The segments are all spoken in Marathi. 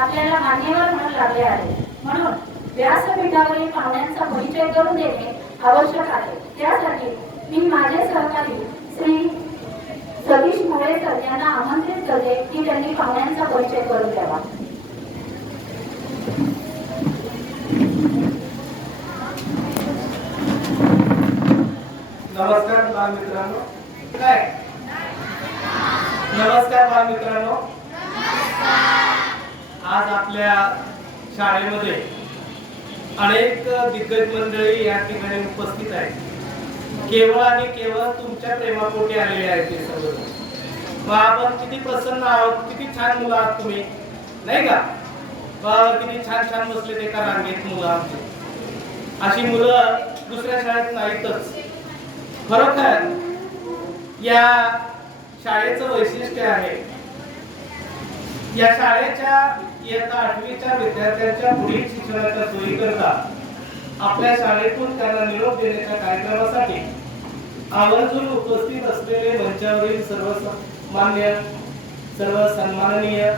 आपल्याला मान्यवर म्हणून लागले आहे. म्हणून व्यासपीठावरील पाहुण्यांचा परिचय करून देणे आवश्यक आहे. त्यासाठी मी माझे सहकारी श्री सतीश मोळेकर यांना आमंत्रित करते की त्यांनी पाहुण्यांचा परिचय करून द्यावा. नमस्कार बाल मित्रांनो. काय? नमस्कार बाल मित्रांनो. आज आपल्या शाळेमध्ये अनेक दिग्गज मंडळी या ठिकाणी उपस्थित आहेत. केवळ आणि केवळ तुमच्या प्रेमापोटी आलेले आहेत ते सर्व मग आपण किती प्रसन्न आहोत किती छान मुलं आहात तुम्ही. नाही का? मग किती छान छान बसले ते एका रांगेत मुलं आमचे. अशी मुलं दुसऱ्या शाळेत नाहीतच. खरोखर या शाळेचं वैशिष्ट्य आहे. या शाळेच्या इयत्ता आठवीच्या विद्यार्थ्यांच्या पुढील शिक्षणाच्या सोयीकरता आपल्या शाळेतून त्यांना निरोप देण्याच्या कार्यक्रमासाठी आवर्जून उपस्थित असलेले मंचावरील सर्व मान्य सर्व सन्माननीय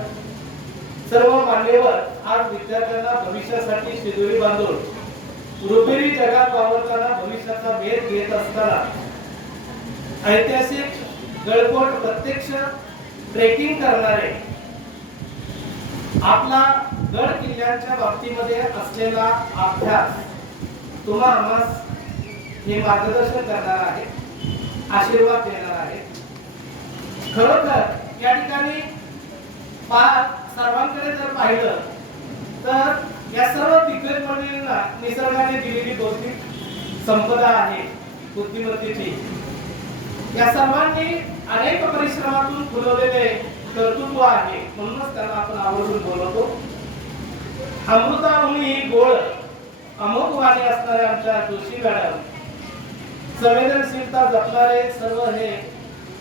सर्व मान्यवर आज विद्यार्थ्यांना भविष्यासाठी शिदोरी बांधून रुपेरी जगात वावरताना भविष्याचा वेध घेत असताना ऐतिहासिक गडकोट प्रत्यक्ष ट्रेकिंग करणारे आपला गड किल्ल्यांच्या बाबतीमध्ये असलेला अभ्यास तुम्हा आम्हास हे मार्गदर्शन करणार आहे आशीर्वाद देणार आहे. खरोखर या ठिकाणी पा- सर्वांकडे जर पाहिलं तर या सर्व दिग्गज मंडळींना निसर्गाने दिलेली बौद्धिक संपदा आहे बुद्धिमत्तेची? या सर्वांनी अनेक परिश्रमातून फुलवलेले कर्तृत्व आहे. म्हणूनच त्यांना आपण आवर्जून बोलवतो अमृताहुनी गोळ अमोघ वाणी असणाऱ्या आमच्या जोशी मॅडम संवेदनशीलता जपणारे सर्व हे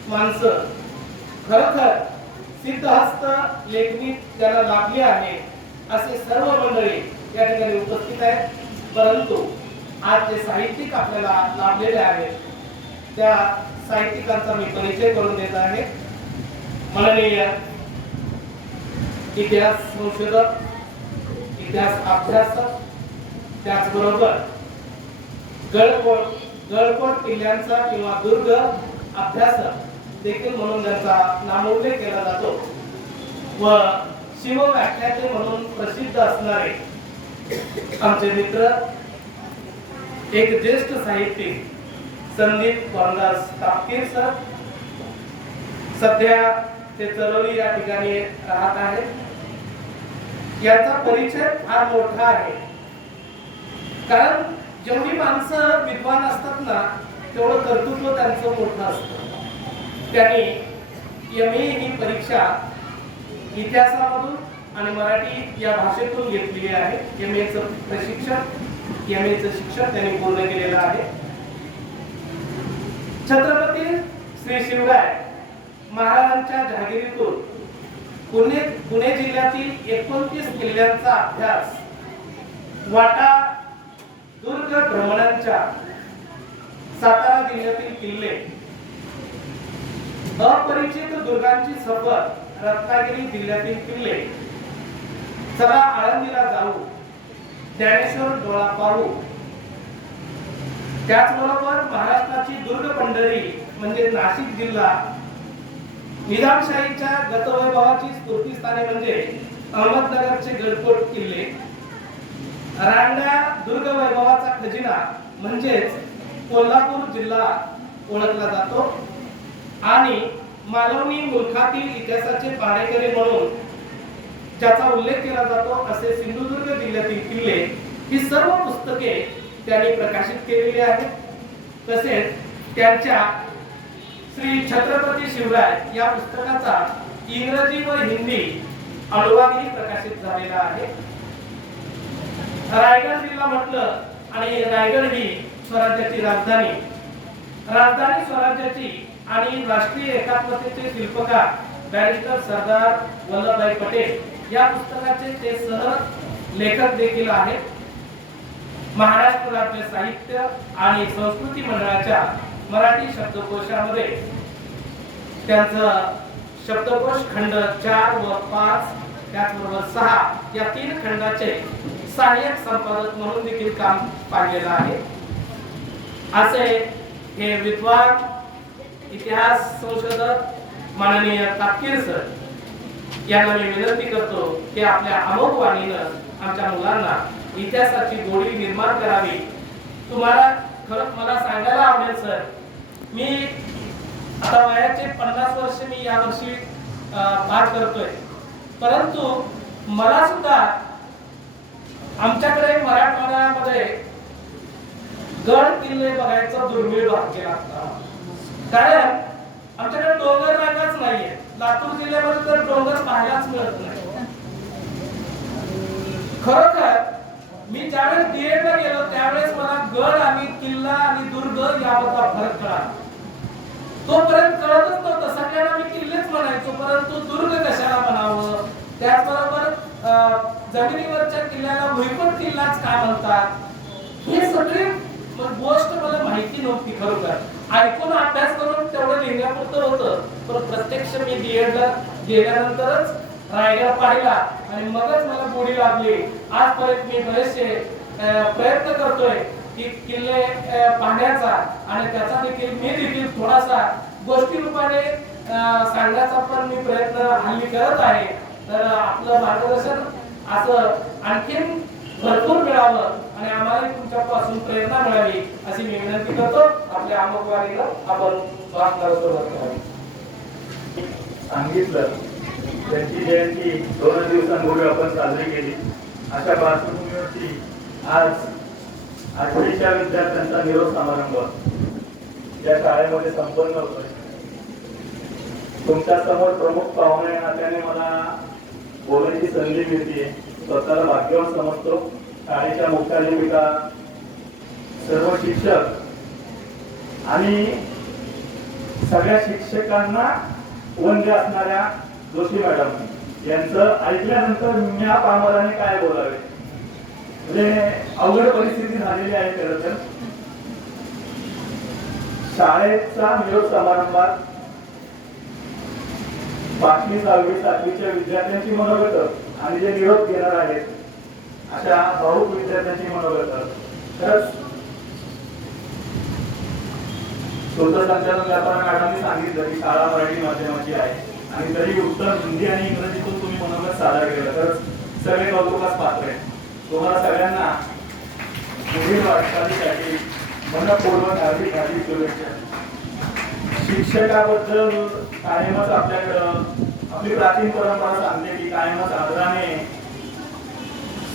माणसं खरोखर सिद्धहस्त लेखनी त्याला लाभली आहे असे सर्व मंडळी या ठिकाणी उपस्थित आहेत. परंतु आज जे साहित्यिक आपल्याला लाभलेले आहेत त्या साहित्यिकांचा मी परिचय करून देत आहे. माननीय इतिहास संशोधक इतिहास अभ्यासक त्याचबरोबर गडकोट गडकोट किल्ल्यांचा किंवा दुर्ग अभ्यासक देखील म्हणून त्यांचा नामोल्लेख केला जातो. व शिवव्याख्याते म्हणून प्रसिद्ध असणारे आमचे मित्र एक ज्येष्ठ साहित्यिक संदीप वरदास तापकीर सर सध्या ते चलवली या ठिकाणी राहत आहेत. याचा परिचय फार मोठा आहे. कारण जेवढी माणसं विद्वान असतात ना तेवढं कर्तृत्व त्यांचं मोठं असतं. त्यांनी एम ए ही परीक्षा इतिहासामधून आणि मराठी या भाषेतून घेतलेली आहे. एम एचं प्रशिक्षण एम एचं शिक्षण त्यांनी पूर्ण केलेलं आहे. छत्रपती श्री शिवराय महाराजांच्या जहागिरीतून पुणे पुणे जिल्ह्यातील एकोणतीस किल्ल्यांचा अभ्यास वाटा दुर्ग भ्रमणांच्या सातारा जिल्ह्यातील किल्ले अपरिचित दुर्गांची सफर रत्नागिरी जिल्ह्यातील किल्ले चला आळंदीला जाऊ ज्ञानेश्वर डोळा पाहू. त्याचबरोबर महाराष्ट्राची दुर्ग पंढरी म्हणजे नाशिक जिल्हा निजामशाहीच्या गतवैभवाची स्फूर्तीस्थाने म्हणजे अहमदनगरचे गडकोट किल्ले. रांडा दुर्ग वैभवाचा खजिना म्हणजेच कोल्हापूर जिल्हा ओळखला जातो. आणि मालवणी मुलखातील इतिहासाचे पाणेकरी म्हणून ज्याचा उल्लेख केला जातो असे सिंधुदुर्ग जिल्ह्यातील किल्ले ही सर्व पुस्तके त्यांनी प्रकाशित केलेली आहेत. तसेच त्यांच्या श्री छत्रपती शिवराय या पुस्तकाचा इंग्रजी व हिंदी अनुवादही प्रकाशित झालेला आहे. रायगड जिल्हा म्हटलं आणि रायगड ही स्वराज्याची राजधानी. राजधानी स्वराज्याची आणि राष्ट्रीय एकात्मतेचे शिल्पकार बॅरिस्टर सरदार वल्लभभाई पटेल या पुस्तकाचे ते सह लेखक देखील आहेत. महाराष्ट्र राज्य साहित्य आणि संस्कृती मंडळाच्या मराठी शब्दकोशामध्ये त्यांचा शब्दकोश खंड चार व पाच त्याचबरोबर सहा या तीन खंडाचे सहाय्यक संपादक म्हणून देखील काम पाहिलेलं आहे. असे हे विद्वान इतिहास संशोधक माननीय तापकीर सर यांना मी विनंती करतो की आपल्या अमोघ वाणीनं आमच्या मुलांना इतिहासाची गोडी निर्माण करावी. तुम्हाला खरं मला सांगायला आवडेल सर मी आता वयाचे पन्नास वर्ष मी यावर्षी वर्षी पार करतोय. परंतु मला सुद्धा आमच्याकडे मराठवाड्यामध्ये गड किल्ले बघायचं दुर्मिळ भाग्य लागतं. कारण आमच्याकडे डोंगर रांगाच नाहीये. लातूर जिल्ह्यामध्ये तर डोंगर पाहायलाच मिळत नाही. खरोखर मी ज्यावेळेस DED गेलो त्यावेळेस मला गड आणि किल्ला आणि दुर्ग याबद्दल फरक कळाला तोपर्यंत कळतच नव्हतं. सगळ्यांना मी किल्लेच म्हणायचो परंतु दुर्ग कशाला म्हणावं? त्याचबरोबर अं, जमिनीवरच्या किल्ल्याला भुईकोट किल्लाच का म्हणतात? हे सगळे गोष्ट मला माहिती नव्हती खरोखर. ऐकून अभ्यास करून तेवढं लिहिण्यापुरतं होतं. पण प्रत्यक्ष मी DED ला गेल्यानंतरच रायगड पाहिला आणि मगच मला गोडी लागली. आजपर्यंत मी बरेचसे प्रयत्न करतोय. की किल्ले पाहण्याचा आणि त्याचा देखील मी देखील थोडासा गोष्टी रूपाने सांगण्याचा पण मी प्रयत्न हल्ली करत आहे. तर आपलं मार्गदर्शन असं आणखीन भरपूर मिळावं आणि आम्हाला तुमच्यापासून प्रेरणा मिळावी अशी मी विनंती करतो. आपल्या अमुकवारीला आपण वागण्याला सुरुवात करावी सांगितलं. त्यांची जयंती दोन दिवसांपूर्वी आपण साजरी केली. अशा पार्श्वभूमीवरती आज आठवीच्या विद्यार्थ्यांचा निरोप समारंभ. या शाळेमध्ये संपन्न होतोय. तुमच्यासमोर प्रमुख पाहुणे नात्याने मला बोलण्याची संधी मिळते स्वतःला भाग्यवान समजतो. शाळेच्या मुख्याध्यापिका सर्व शिक्षक आणि सगळ्या शिक्षकांना वंद्य असणाऱ्या जोशी मॅडम. यांचं ऐकल्यानंतर मी पामराने काय बोलावे? म्हणजे अवघड परिस्थिती झालेली आहे खरं तर. शाळेचा निरोप समारंभात पाचवी सहावी सातवीच्या विद्यार्थ्यांची मनोगत आणि जे निरोप घेणार आहेत अशा भाऊक विद्यार्थ्यांची मनोगत. खरंच सूत्रसंचालन करताना मॅडमनी सांगितलं की शाळा मराठी माध्यमाची आहे आणि तरी उत्तर हिंदी आणि इंग्रजीतून तुम्ही मनोगत सादर केलं. तर सगळे कौतुकास पात्र आहे तुम्हाला सगळ्यांना पुढील वाटचालीसाठी मनपूर्वक हार्दिक हार्दिक शुभेच्छा. शिक्षकाबद्दल कायमच आपल्याकडं आपली प्राचीन परंपरा सांगते की कायमच आदराने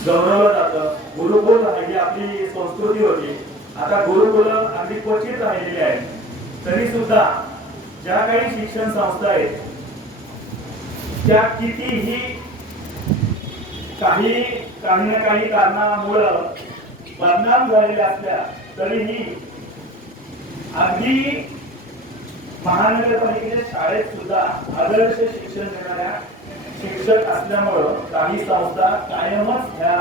गौरवलं जातं. गुरुकुल ही आपली संस्कृती होती. आता गुरुकुल अगदी क्वचित राहिलेली आहे तरी सुद्धा ज्या काही शिक्षण संस्था आहेत त्या कितीही काही काही ना काही कारणामुळं बदनाम झालेल्या असल्या तरीही अगदी महानगरपालिकेच्या शाळेत सुद्धा आदर्श शिक्षण देणाऱ्या शिक्षक असल्यामुळं काही संस्था कायमच ह्या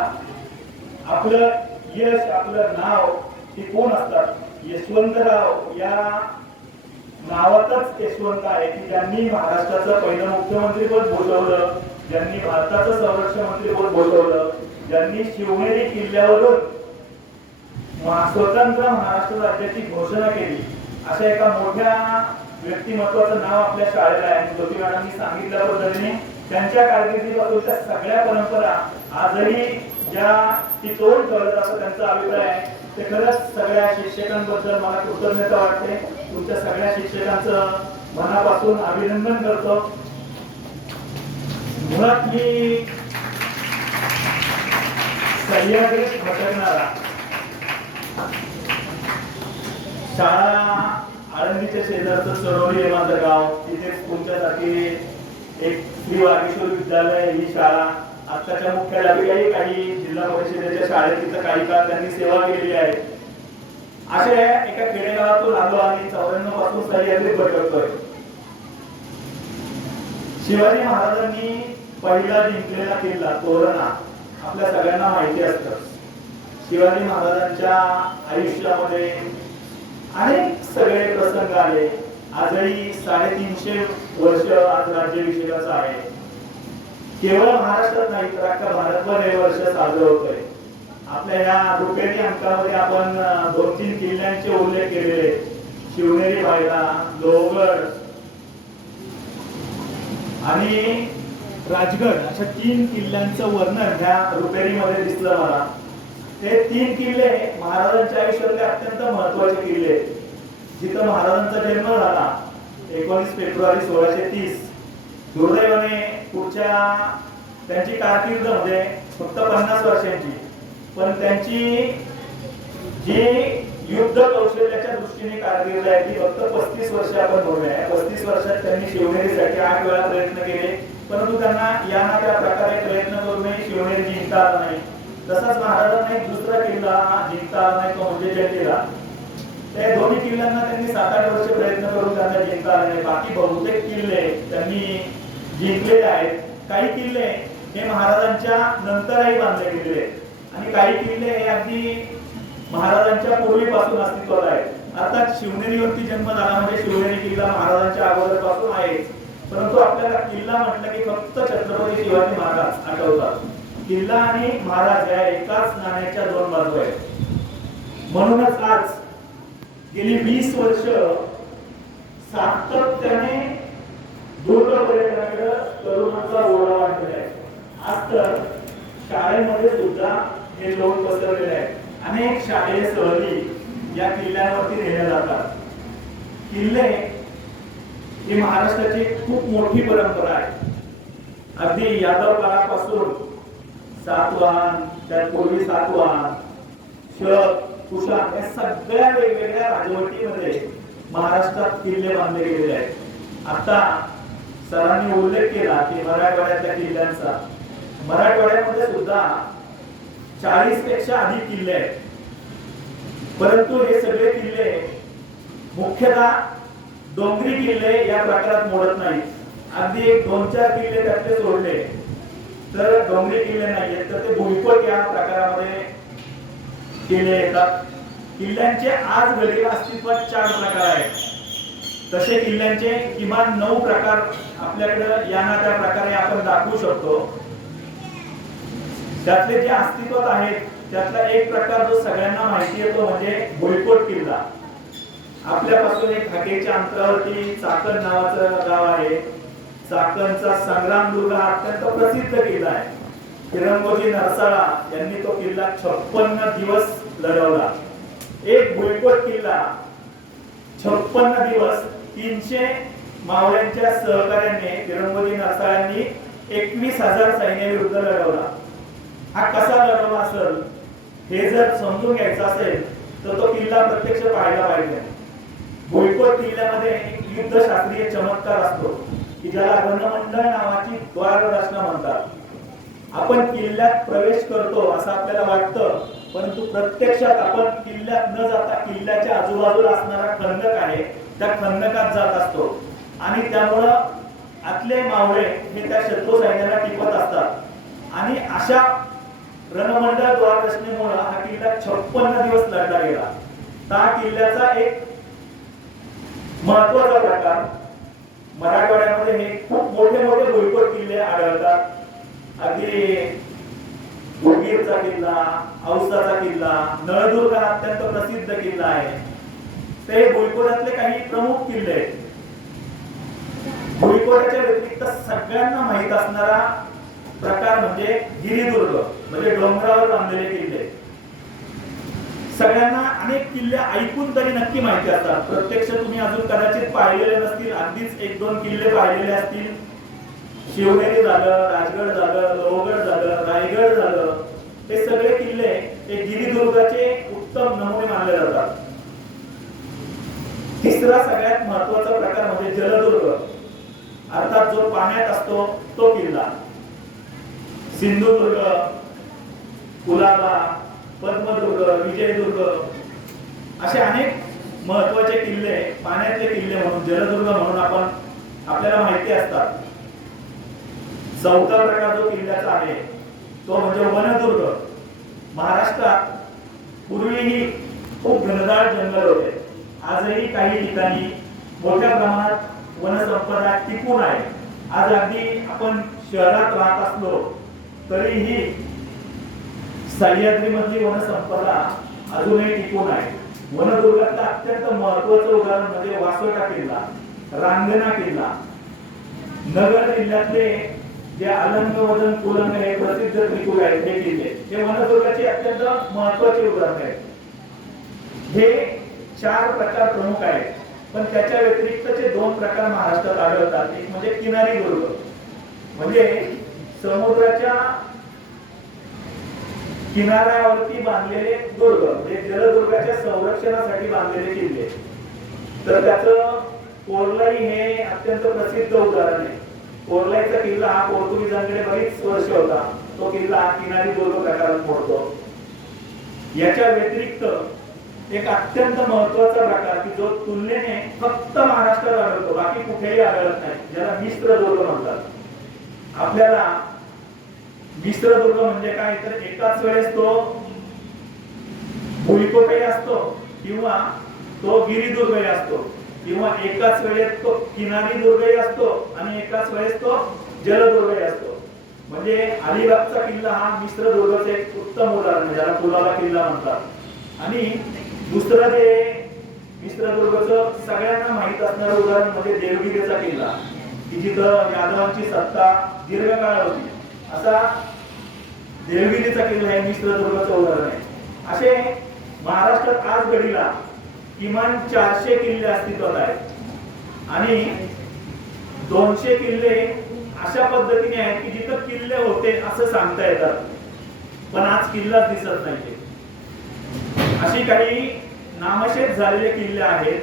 आपलं यश आपलं नाव टिकवून असतात. यशवंतराव या नावातच यशवंत आहे की ज्यांनी महाराष्ट्राचं पहिलं मुख्यमंत्रीपद भूषवलं. ज्यांनी भारताचं संरक्षण मंत्री कोण बोलवलं ज्यांनी शिवनेरी किल्ल्यावरून स्वतंत्र महाराष्ट्र राज्याची घोषणा केली अशा एका मोठ्या व्यक्तिमत्वाचं नाव आपल्या शाळेला आहे. ज्योती मॅडमनी सांगितल्या पद्धतीने त्यांच्या कारकिर्दीपासूनच्या सगळ्या परंपरा आजही ज्या टिकवून करत असं त्यांचा अभिप्राय आहे. ते खरंच सगळ्या शिक्षकांबद्दल मला कृतज्ञता वाटते. तुमच्या सगळ्या शिक्षकांचं मनापासून अभिनंदन करतो. मुळात मी सह्याद्रीत भटकणारा शाळा आळंदीच्या शेजारचं चरोली हे माझं गाव तिथेच तुमच्यासाठी एक श्री वागेश्वर विद्यालय ही शाळा. आत्ताच्या मुख्याध्यापिकाही काही जिल्हा परिषदेच्या शाळेत तिथं काही काळ त्यांनी सेवा केलेली आहे. अशा एका खेडेगावातून आलो आणि चौऱ्याण्णवपासून सह्याद्रीत भटकतोय शिवाजी महाराजांनी पहिला जिंकलेला किल्ला तोरणा आपल्या सगळ्यांना माहिती असतं. शिवाजी महाराजांच्या आयुष्यामध्ये अनेक सगळे प्रसंग आले. आजही साडेतीनशे वर्ष आज राज्याभिषेकाचं आहे. केवळ महाराष्ट्रात नाही तर अख्खा भारतभर हे वर्ष साजरं होतंय. आपल्या या रुपेरी अंकामध्ये आपण दोन तीन किल्ल्यांचे उल्लेख केलेले. शिवनेरी पाहिला लोहगड आणि राजगड अशा तीन किल्ल्यांचं वर्णन ह्या रुपेरीमध्ये दिसलं मला. ते तीन किल्ले महाराजांच्या आयुष्यातले अत्यंत महत्त्वाचे किल्ले. आहेत. जिथं महाराजांचा जन्म झाला एकोणीस फेब्रुवारी सोळाशे तीस. दुर्दैवाने पुढच्या त्यांची कारकीर्द म्हणजे फक्त पन्नास वर्षांची. पण त्यांची जी युद्ध कौशल्याच्या दृष्टीने कारकीर्द आहे ती फक्त पस्तीस वर्ष आपण म्हणूया पस्तीस वर्षात त्यांनी शिवनेरीसाठी आठ वेळा प्रयत्न केले. परंतु त्यांना यांना त्या प्रकारे प्रयत्न करूनही शिवनेर जिंकता आला नाही. तसाच महाराजांना एक दुसरा किल्ला जिंकता आला नाही तो म्हणजे जयंतीला त्या दोन्ही किल्ल्यांना त्यांनी सात आठ वर्ष प्रयत्न करून त्यांना जिंकता आले नाही. बाकी बहुतेक किल्ले त्यांनी जिंकलेले आहेत. काही किल्ले हे महाराजांच्या नंतरही बांधले गेलेले आहेत. आणि काही किल्ले हे अगदी महाराजांच्या पूर्वीपासून अस्तित्वात आहेत. अर्थात शिवनेरीवरती जन्म झाला म्हणजे शिवनेरी किल्ला महाराजांच्या अगोदरपासून आहे. परंतु आपल्याला किल्ला म्हटलं की फक्त छत्रपती शिवाजी महाराज आठवतात. किल्ला आणि महाराज या एकाच नाण्याच्या दोन बाजू आहेत. म्हणूनच आज गेली वीस वर्ष सातत्याने दुर्ग पर्यटनाकडे तरुणांचा ओढा वाढलेला आहे. आज तर शाळेमध्ये सुद्धा हे लोक पसरलेले आहेत. अनेक शालेय सहली या किल्ल्यावरती नेल्या जातात. किल्ले ही महाराष्ट्राची खूप मोठी परंपरा आहे. अगदी यादव काळापासून सातवाहन त्यापूर्वी सातवाहन शक कुशाण या सगळ्या वेगवेगळ्या राजवटीमध्ये महाराष्ट्रात किल्ले बांधले गेलेले आहेत. आता सरांनी उल्लेख केला की मराठवाड्यातल्या किल्ल्यांचा. मराठवाड्यामध्ये सुद्धा चाळीसपेक्षा अधिक किल्ले आहेत. परंतु हे सगळे किल्ले मुख्यतः डोंगरी किल्ले या प्रकारात मोडत नाही अगदी एक दोन चार किल्ले त्यातले सोडले तर डोंगरी किल्ले नाहीयेत तर ते भुईकोट या प्रकारामध्ये किल्ले येतात. किल्ल्यांचे आज घडीला अस्तित्वात चार प्रकार आहेत. तसे किल्ल्यांचे किमान नऊ प्रकार आपल्याकडे या ना त्या प्रकारे आपण दाखवू शकतो. त्यातले जे अस्तित्वात आहेत त्यातला एक प्रकार जो सगळ्यांना माहिती येतो म्हणजे भुईकोट किल्ला. आपल्यापासून एक हाकेच्या अंतरावरती चाकण नावाचं गाव आहे. चाकणचा संग्राम दुर्ग हा अत्यंत प्रसिद्ध किल्ला आहे. किरंगोजी नरसाळा यांनी तो किल्ला छप्पन्न दिवस लढवला. एक भुईकोट किल्ला. छप्पन्न दिवस तीनशे मावळ्यांच्या सहकार्याने किरंगोजी नरसाळ्यांनी एकवीस हजार सैन्याविरुद्ध लढवला. हा कसा लढवला असेल हे जर समजून घ्यायचं असेल तर तो किल्ला प्रत्यक्ष पाहायला पाहिजे. भुईकोट किल्ल्यामध्ये एक युद्धशास्त्रीय चमत्कार असतो की ज्याला रणमंडळ नावाची द्वार रचना म्हणतात. आपण किल्ल्यात प्रवेश करतो असं आपल्याला वाटतं परंतु प्रत्यक्षात आपण किल्ल्यात न जाता किल्ल्याच्या आजूबाजूला असणारा खंदक आहे त्या खंदकात जात असतो. आणि त्यामुळं आतले मावळे हे त्या शत्रू सैन्याला टिपत असतात. आणि अशा रणमंडळ द्वार रचनेमुळे हा किल्ला छप्पन्न दिवस लढला गेला. त्या किल्ल्याचा एक महत्त्वाचा प्रकार. मराठवाड्यामध्ये हे खूप मोठे मोठे भुईकोट किल्ले आढळतात. अगदी उदगीरचा किल्ला औसाचा किल्ला नळदुर्ग हा अत्यंत प्रसिद्ध किल्ला आहे. ते भुईकोटातले काही प्रमुख किल्ले आहेत. भुईकोटाच्या व्यतिरिक्त सगळ्यांना माहीत असणारा प्रकार म्हणजे गिरिदुर्ग म्हणजे डोंगरावर बांधलेले किल्ले. सगळ्यांना अनेक किल्ले ऐकून तरी नक्की माहिती असतात. प्रत्यक्ष तुम्ही अजून कदाचित पाहिलेले नसतील अगदीच एक दोन किल्ले पाहिलेले असतील. शिवनेरी झालं राजगड झालं लोहगड झालं रायगड झालं हे सगळे किल्ले हे गिरिदुर्गाचे उत्तम नमुने मानले जातात. तिसरा सगळ्यात महत्त्वाचा प्रकार म्हणजे जलदुर्ग. अर्थात जो पाण्यात असतो तो किल्ला. सिंधुदुर्ग कुलाबा परमदुर्ग विजयदुर्ग असे अनेक महत्त्वाचे किल्ले पाण्यातले किल्ले म्हणून जलदुर्ग म्हणून आपण आपल्याला माहिती असतात. चौथा प्रकार जो किल्ल्याचा आहे तो म्हणजे वनदुर्ग. महाराष्ट्रात पूर्वीही खूप घनदाट जंगल होते. आजही काही ठिकाणी मोठ्या प्रमाणात वनसंपदा टिकून आहे. आज अगदी आपण शहरात राहत असलो तरीही सह्याद्रीमधली वनसंपदा अजूनही टिकून आहे. वनदुर्गातलं अत्यंत महत्वाचं उदाहरण म्हणजे वासोटा किल्ला रांगणा किल्ला. नगर जिल्ह्यातले जे अलंग वजन कुलंग हे प्रसिद्ध त्रिकुट आहेत हे किल्ले. हे वनदुर्गाचे अत्यंत महत्त्वाचे उदाहरण आहे हे चार प्रकार प्रमुख आहेत. पण त्याच्या व्यतिरिक्तचे दोन प्रकार महाराष्ट्रात आढळतात एक म्हणजे किनारी दुर्ग. म्हणजे समुद्राच्या किनाऱ्यावरती बांधलेले दुर्ग म्हणजे जलदुर्गाच्या संरक्षणासाठी बांधलेले किल्ले. तर त्याचं कोरलाई हे अत्यंत प्रसिद्ध उदाहरण आहे. कोरलाईचा किल्ला हा पोर्तुगीजांकडे बरीच वर्ष होता. तो किल्ला हा किनारी दुर्ग प्रकारात मोडतो. याच्या व्यतिरिक्त एक अत्यंत महत्त्वाचा प्रकार की जो तुलनेने फक्त महाराष्ट्रात आढळतो बाकी कुठेही आढळत नाही ज्याला मिश्र दुर्ग म्हणतात. आपल्याला मिश्र दुर्ग म्हणजे काय? तर एकाच वेळेस तो भुईकोटही असतो किंवा तो गिरिदुर्गही असतो किंवा एकाच वेळेस तो किनारी दुर्गही असतो आणि एकाच वेळेस तो जलदुर्गही असतो. म्हणजे अलिबागचा किल्ला हा मिश्र दुर्गाचं एक उत्तम उदाहरण ज्याला पुलाला किल्ला म्हणतात. आणि दुसरं जे मिश्रदुर्गचं सगळ्यांना माहीत असणारं उदाहरण म्हणजे देवगिरीचा किल्ला की जिथं यादवांची सत्ता दीर्घकाळ होती. असा देवगिरीचा किल्ला आहे मिश्रदुर्गाचं उदाहरण आहे. असे महाराष्ट्रात आज घडीला किमान चारशे किल्ले अस्तित्वात आहेत. आणि दोनशे किल्ले अशा पद्धतीने आहेत की जिथं किल्ले होते असं सांगता येतात. पण आज किल्लाच दिसत नाही अशी काही नामशेष झालेले किल्ले आहेत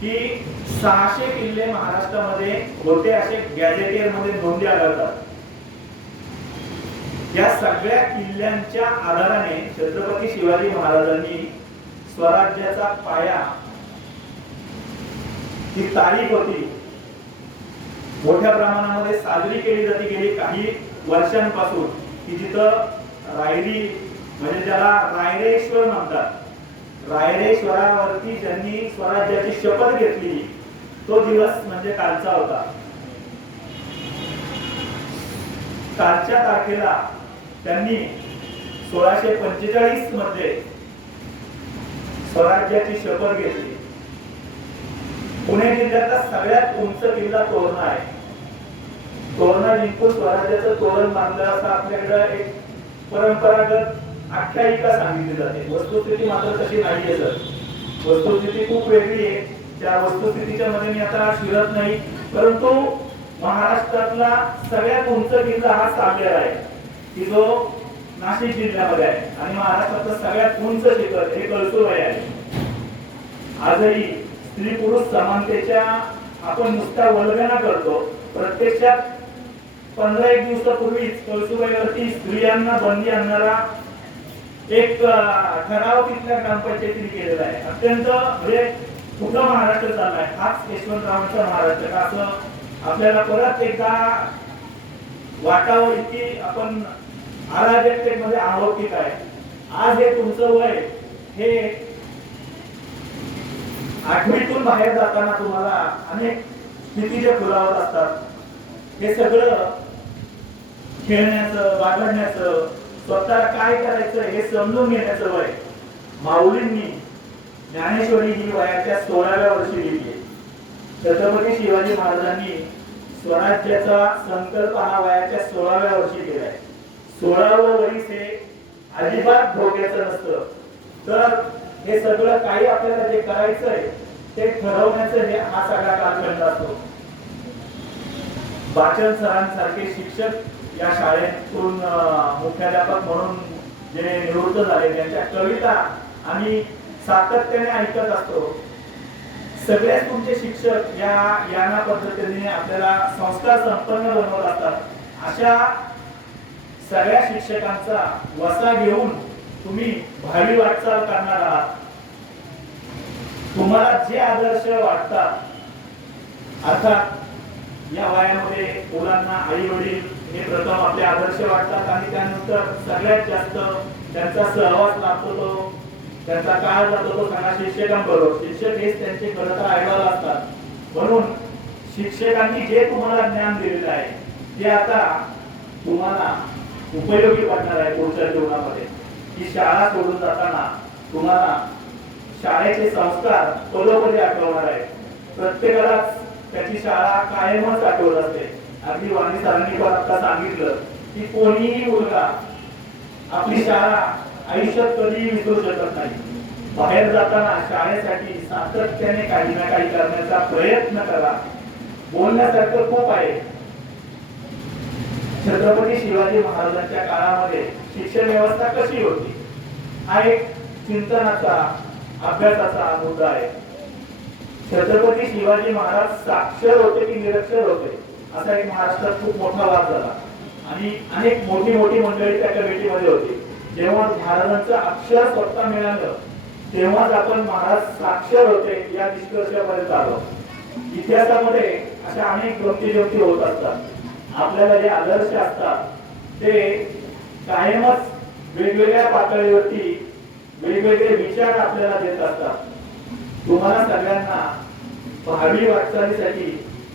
की सहाशे किल्ले महाराष्ट्रामध्ये होते असे गॅजेटियरमध्ये नोंदी आढळतात. या सगळ्या किल्ल्यांच्या आधाराने छत्रपती शिवाजी महाराजांनी स्वराज्याचा पाया ही तारीख होती मोठ्या प्रमाणामध्ये साजरी केली जाते गेली काही वर्षांपासून. की जिथं रायरी म्हणजे त्याला रायरेश्वर म्हणतात. रायरेश्वरावरती ज्यांनी स्वराज्याची शपथ घेतली. तो दिवस म्हणजे कालचा होता. कालच्या तारखेला त्यांनी सोळाशे पंचेचाळीसमध्ये स्वराज्याची शपथ घेतली. पुणे जिल्ह्यातला सगळ्यात उंच किल्ला तोरणा आहे. तोरणा जिंकून स्वराज्याचं तोरण बांधलं असं आपल्याकडे एक परंपरागत आख्यायिका सांगितली जाते. वस्तुस्थिती मात्र तशी नाहीये सर. वस्तुस्थिती खूप वेगळी आहे. त्या वस्तुस्थितीच्या मध्ये मी आता शिरत नाही. परंतु महाराष्ट्रातला सगळ्यात उंच किल्ला हा सागर आहे. की जो नाशिक जिल्ह्यामध्ये आहे. आणि महाराष्ट्रातलं सगळ्यात उंच शिखर हे कळसुबाई आहे. आजही स्त्री पुरुष समानतेच्या आपण नुसत्या वल्गना करतो. प्रत्यक्षात पंधरा एक दिवसापूर्वीच कळसुबाईवरती स्त्रियांना बंदी आणणारा एक ठराव तिथल्या ग्रामपंचायतीने केलेला आहे. अत्यंत म्हणजे कुठं महाराष्ट्र चाललाय हाच यशवंतरावांचा महाराष्ट्र. का असं आपल्याला परत एकदा वाटावं इतकी आपण अराजकतेमध्ये आहोत आहे आज हे तुमचं वय हे आठवीतून बाहेर जाताना तुम्हाला अनेक स्थितीचे खुलावत असतात. हे सगळं खेळण्याचं बागडण्याचं स्वतःला काय करायचं हे समजून घेण्याचं वय माऊलींनी ज्ञानेश्वरी ही वयाच्या सोळाव्या वर्षी लिहिली आहे. छत्रपती शिवाजी महाराजांनी स्वराज्याचा संकल्प हा वयाच्या सोळाव्या वर्षी केलाय सोळावं वरीस हे अजिबात भोग्याचं नसतं. तर हे सगळं काही आपल्याला जे करायचंय ते ठरवण्याचं हे हा सगळा कालखंड असतो. वाचन सरांसारखे शिक्षक या शाळेतून मुख्याध्यापक म्हणून जे निवृत्त झाले त्यांच्या कविता आम्ही सातत्याने ऐकत असतो सगळेच तुमचे शिक्षक या याना पद्धतीने आपल्याला संस्कार संपन्न बनवत असतात. अशा सगळ्या शिक्षकांचा वसा घेऊन तुम्ही भावी वाटचाल करणार आहात. तुम्हाला जे आदर्श वाटतात अर्थात या वयामध्ये मुलांना आई वडील हे प्रथम आपले आदर्श वाटतात आणि त्यानंतर सगळ्यात जास्त त्यांचा सहवास लाभतो तो त्यांचा काळ जातो तो सगळा शिक्षकांबरोबर. शिक्षक हेच त्यांचे खरं तर आयडॉल असतात. म्हणून शिक्षकांनी जे तुम्हाला ज्ञान दिलेलं आहे ते आता तुम्हाला उपयोगी पडणार आहे पुढच्या जीवनामध्ये. की शाळा सोडून जाताना तुम्हाला शाळेचे संस्कार पदोपदी आठवणार आहे प्रत्येकाला त्याची शाळा कायमच आठवत असते. अगदी वाणी सरांनी पण आता सांगितलं की कोणीही मुलगा आपली शाळा आयुष्यात कधीही विसरू शकत नाही. बाहेर जाताना शाळेसाठी सातत्याने काही ना काही करण्याचा प्रयत्न करा. बोलण्यासारखं खूप आहे. छत्रपती शिवाजी महाराजांच्या काळामध्ये शिक्षण व्यवस्था कशी होती? हा एक चिंतनाचा अभ्यासाचा मुद्दा आहे. छत्रपती शिवाजी महाराज साक्षर होते की निरक्षर होते? असा एक महाराष्ट्रात खूप मोठा वाद झाला. आणि अनेक मोठी मोठी मंडळी त्या कमिटीमध्ये होती. जेव्हा महाराजांचं अक्षर स्वतः मिळालं तेव्हाच आपण महाराज साक्षर होते या निष्कर्षापर्यंत आलो. इतिहासामध्ये अशा अनेक गमती जमती होत असतात. आपल्याला जे आदर्श असतात ते कायमच वेगवेगळ्या पातळीवरती वेगवेगळे विचार आपल्याला देत असतात. तुम्हाला सगळ्यांना भावी वाटचालीसाठी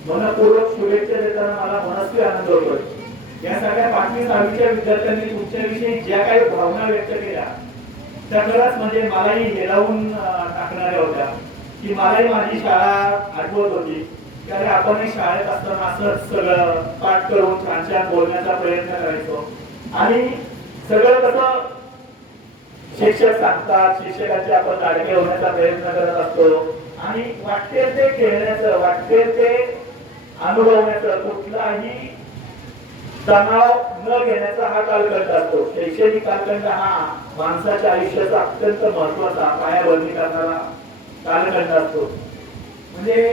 मनपूर्वक शुभेच्छा देताना मला मनस्वी आनंद होतोय. या सगळ्या पाचवी सहावीच्या विद्यार्थ्यांनी तुमच्याविषयी ज्या काही भावना व्यक्त केल्या त्या खरंच म्हणजे मलाही हेलावून टाकणाऱ्या होत्या. की मलाही माझी शाळा आठवत होती. की आपण शाळेत असताना असंच सगळं पाठ करून छान छान बोलण्याचा प्रयत्न करायचो. आणि सगळं कसं शिक्षक सांगतात शिक्षकाचे आपण लाडके होण्याचा प्रयत्न करत असतो. आणि वाटते ते खेळण्याचं वाटते ते अनुभवण्याचं कुठलाही तणाव न घेण्याचा हा कालखंड असतो. शैक्षणिक कालखंड हा माणसाच्या आयुष्याचा अत्यंत महत्त्वाचा पायाभरणी करणारा कालखंड असतो. म्हणजे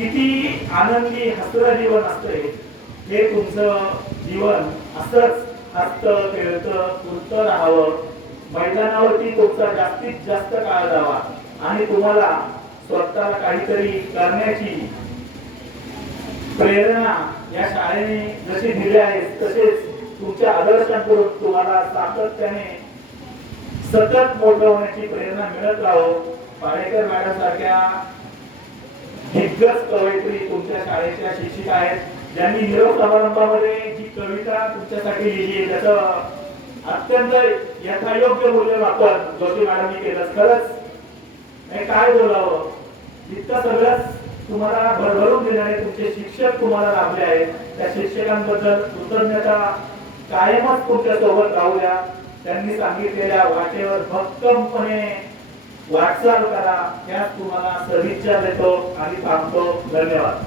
किती आनंदी हसरं जीवन असतंय. हे तुमचं जीवन असंच हसतं खेळतं फुलतं राहावं. मैदानावरती तुमचा जास्तीत जास्त काळ जावा. आणि तुम्हाला स्वतःला काहीतरी करण्याची प्रेरणा या शाळेने जशी दिली आहे तसेच तुमच्या आदर्शांकडून तुम्हाला सातत्याने सतत मोठं होण्याची प्रेरणा मिळत राहो. पाडेकर मॅडम सारख्या दिग्गज कवयित्री तुमच्या शाळेच्या शिक्षिका आहेत. ज्यांनी निरोप समारंभामध्ये जी कविता तुमच्यासाठी लिहिली आहे त्याचं अत्यंत यथायोग्य मूल्यमापन जोशी मॅडमनी केलं. खरंच काय बोलावं? इतकं सगळंच तुम्हाला भरभरून देणारे तुमचे शिक्षक तुम्हाला लाभले आहेत. त्या शिक्षकांबद्दल कृतज्ञता कायमच तुमच्यासोबत राहूया त्यांनी सांगितलेल्या वाटेवर भक्कमपणे वाटचाल करा. त्यात तुम्हाला सदिच्छा देतो आणि थांबतो. धन्यवाद.